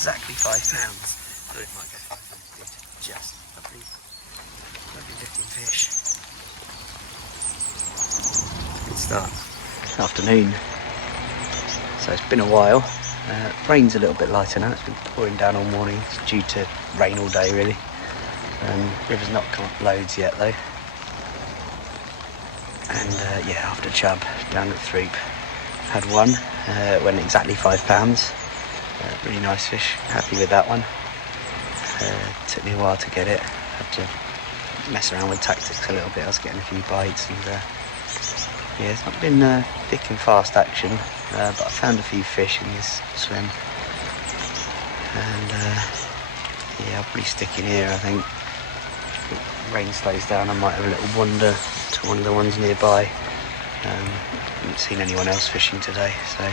exactly £5. Thought it might go 550. Just lovely looking fish. Good start. Afternoon. So it's been a while. Rain's a little bit lighter now. It's been pouring down all morning. It's due to rain all day really. River's not come up loads yet though. And yeah, after Chub down at Throop, had one. Went exactly £5. Really nice fish. Happy with that one. Took me a while to get it. Had to mess around with tactics a little bit. I was getting a few bites and yeah, it's not been thick and fast action, but I found a few fish in this swim. And yeah, I'll probably stick in here I think. If rain slows down, I might have a little wander to one of the ones nearby. Haven't seen anyone else fishing today, so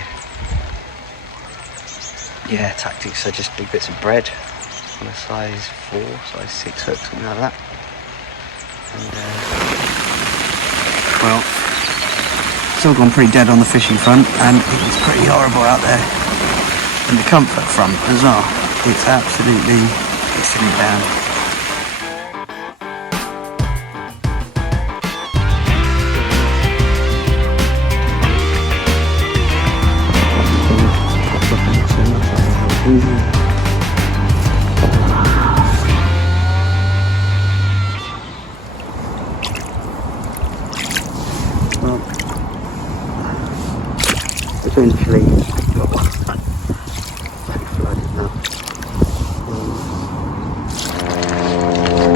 yeah, tactics are just big bits of bread on a size 4, size 6 hook, something like that. And well, it's all gone pretty dead on the fishing front, and it's pretty horrible out there in the comfort front as well. It's absolutely pissing it down. Well, eventually got one flooded now.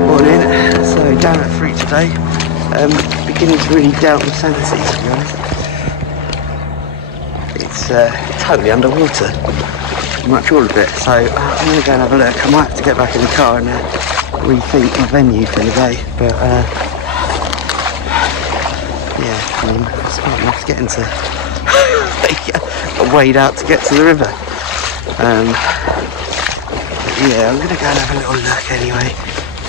Morning. So down at Throop today, beginning to really doubt my sanity, to be honest. It's totally underwater. Much all of it, so I'm going to go and have a look. I might have to get back in the car and rethink my venue for the day, but yeah, I mean, it's smart enough to get into I wade out to get to the river. Yeah, I'm going to go and have a little look anyway,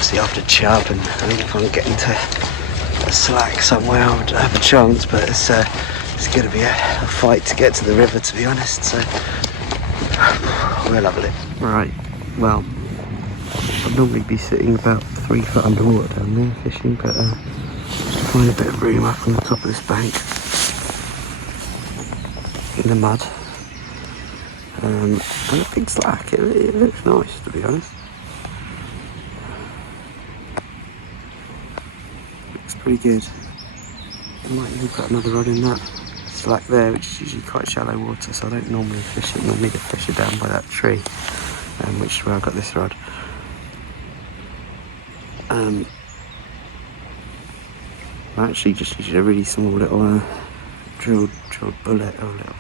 see after Chub, and I think if I can get into a slack somewhere I would have a chance, but it's going to be a fight to get to the river, to be honest, so we'll have a look. Right, well, I'd normally be sitting about 3 foot underwater down there fishing, but just find a bit of room up on the top of this bank in the mud. And a big slack, it looks nice, to be honest. Looks pretty good. I might even put another rod in that slack there, which is usually quite shallow water, so I don't normally fish it. Normally the fish are down by that tree, which is where I got this rod. I'm actually just using a really small little drilled bullet, or little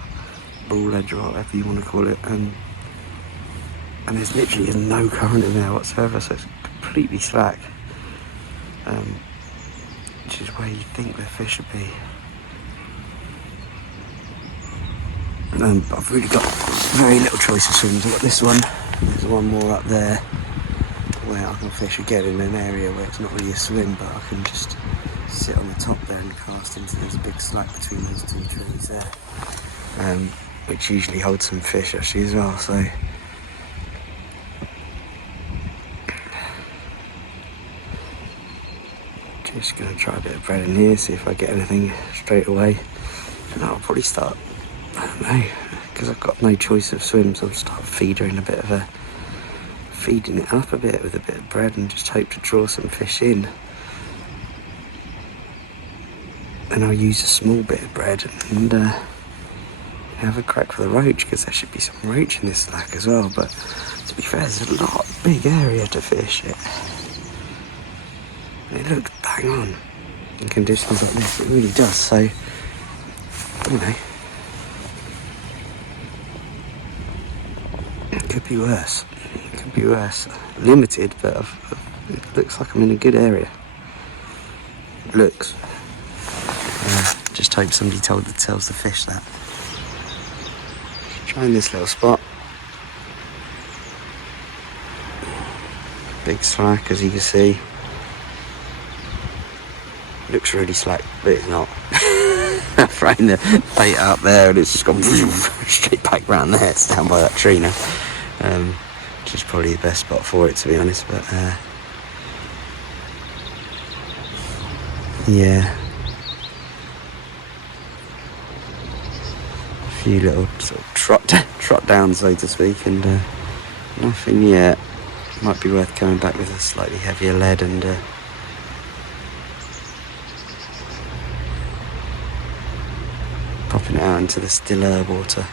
ball edge, or whatever you want to call it, and there's literally no current in there whatsoever, so it's completely slack, which is where you think the fish would be. But I've really got very little choice of swims. I've got this one, and there's one more up there where I can fish again in an area where it's not really a swim, but I can just sit on the top there and cast into this big slack between those 2 trees there, which usually holds some fish actually as well, so just going to try a bit of bread in here, see if I get anything straight away, and I'll probably start, I don't know, because I've got no choice of swims, I'll start feeding it up a bit with a bit of bread and just hope to draw some fish in. And I'll use a small bit of bread and have a crack for the roach, because there should be some roach in this slack as well, but to be fair, there's a big area to fish it. And it looks bang on in conditions like this, it really does, so, you know, it could be worse. It could be worse. Limited, but it looks like I'm in a good area. It looks. Just hope somebody tells the fish that. Trying this little spot. Big slack, as you can see. Looks really slack, but it's not. I'm throwing the bait out there and it's just gone straight back round there. It's down by that tree now. which is probably the best spot for it, to be honest. But yeah, a few little sort of trot down, so to speak, and nothing yet. Might be worth coming back with a slightly heavier lead and popping it out into the stiller water.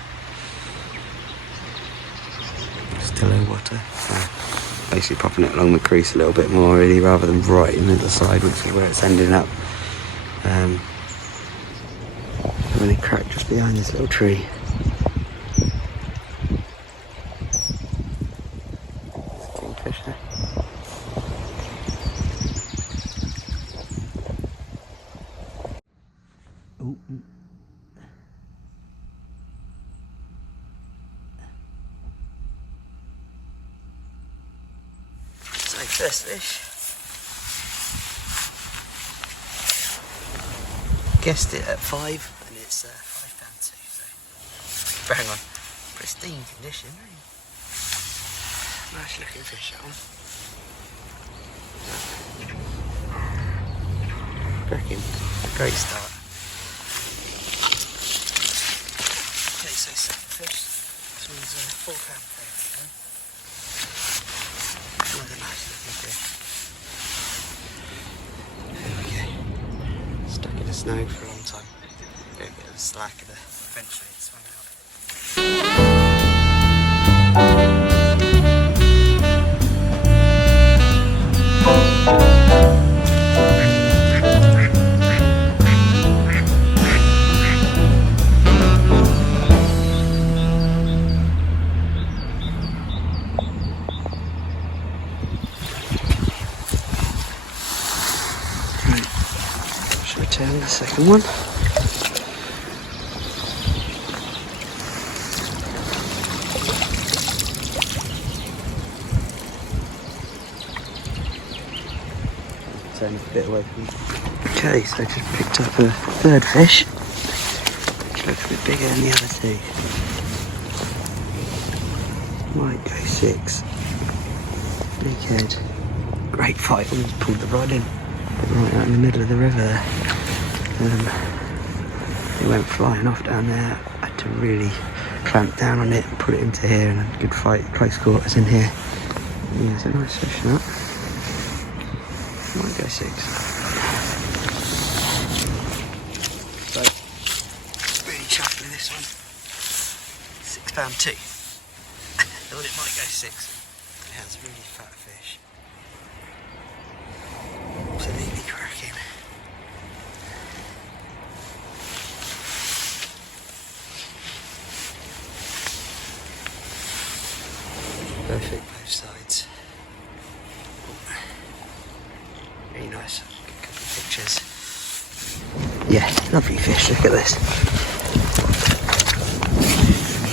So basically popping it along the crease a little bit more, really, rather than right in the side, which is where it's ending up. Really cracked just behind this little tree. Kingfisher. Ooh. So first fish. Guessed it at 5, and it's £5 too. So bang on, pristine condition. Nice looking fish, that one. Cracking, great start. Okay, so second fish. This one's £4.30. Another nice looking fish. There we go. Stuck in the snow for a long time. Get a bit of a slack and eventually it swung out. Return the second one. Turn it a bit away from me. Okay, so I just picked up a third fish, which looks a bit bigger than the other two. Might go 6. Big head. Great fight, we just pulled the rod in. Right out in the middle of the river there. It went flying off down there. I had to really clamp down on it and put it into here, and a good fight, close quarters in here. Yeah, it's a nice fish that. Might go 6. So, really chuffed with this one. £6 too. Thought it might go 6. Yeah, it's a really fat fish. Absolutely cracking. Perfect both sides. Really nice. Good couple of pictures. Yeah, lovely fish. Look at this.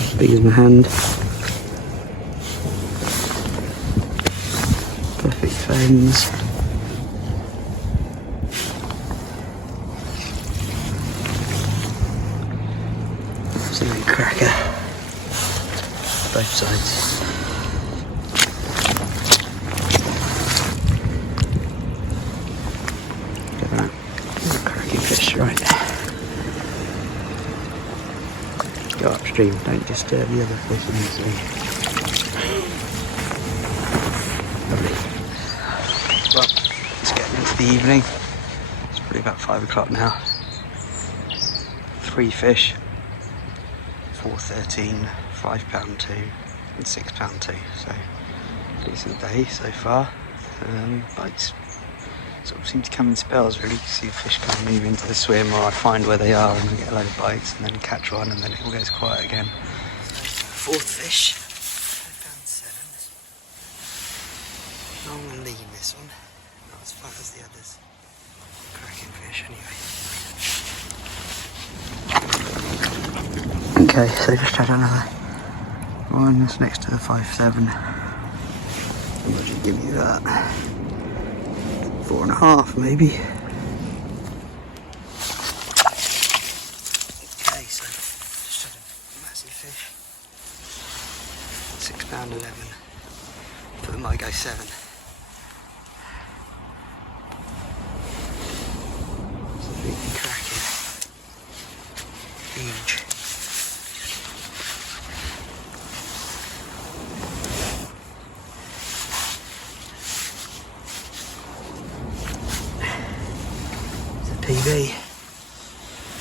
As big as my hand. Perfect fins. Absolute cracker. Both sides. Look at that. Cracking fish, right. Go upstream, don't disturb the other fish in the sea. Lovely. Well, it's getting into the evening. It's probably about 5 o'clock now. 3 fish. 4.13, £5 too, and £6 too. So decent day so far. Bites sort of seem to come in spells really. You see the fish kind of move into the swim, or I find where they are and I get a load of bites and then catch one and then it all goes quiet again. So, 4th fish, £5.7. Long and lean this one, not as fat as the others. Cracking fish anyway. Okay, so just had another one that's next to the 5.7. What should give me that? 4.5 maybe. Okay, so just had a massive fish. £6.11. we might go 7. Absolutely cracking. Huge. It's a PB.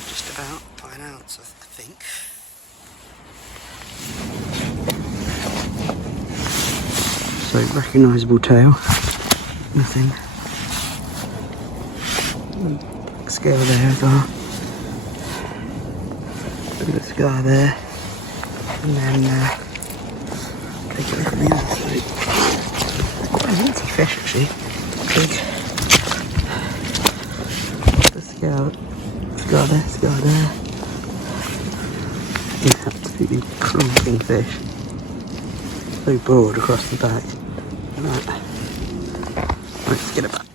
Just about by an ounce, I think. So recognisable tail, nothing. Scale there as well. A bit of scar there, and then take a look at the other side. Quite a meaty fish actually, big. The scale, scar there, scar there. An absolutely clumping fish. So broad across the back. Right, let's get it back.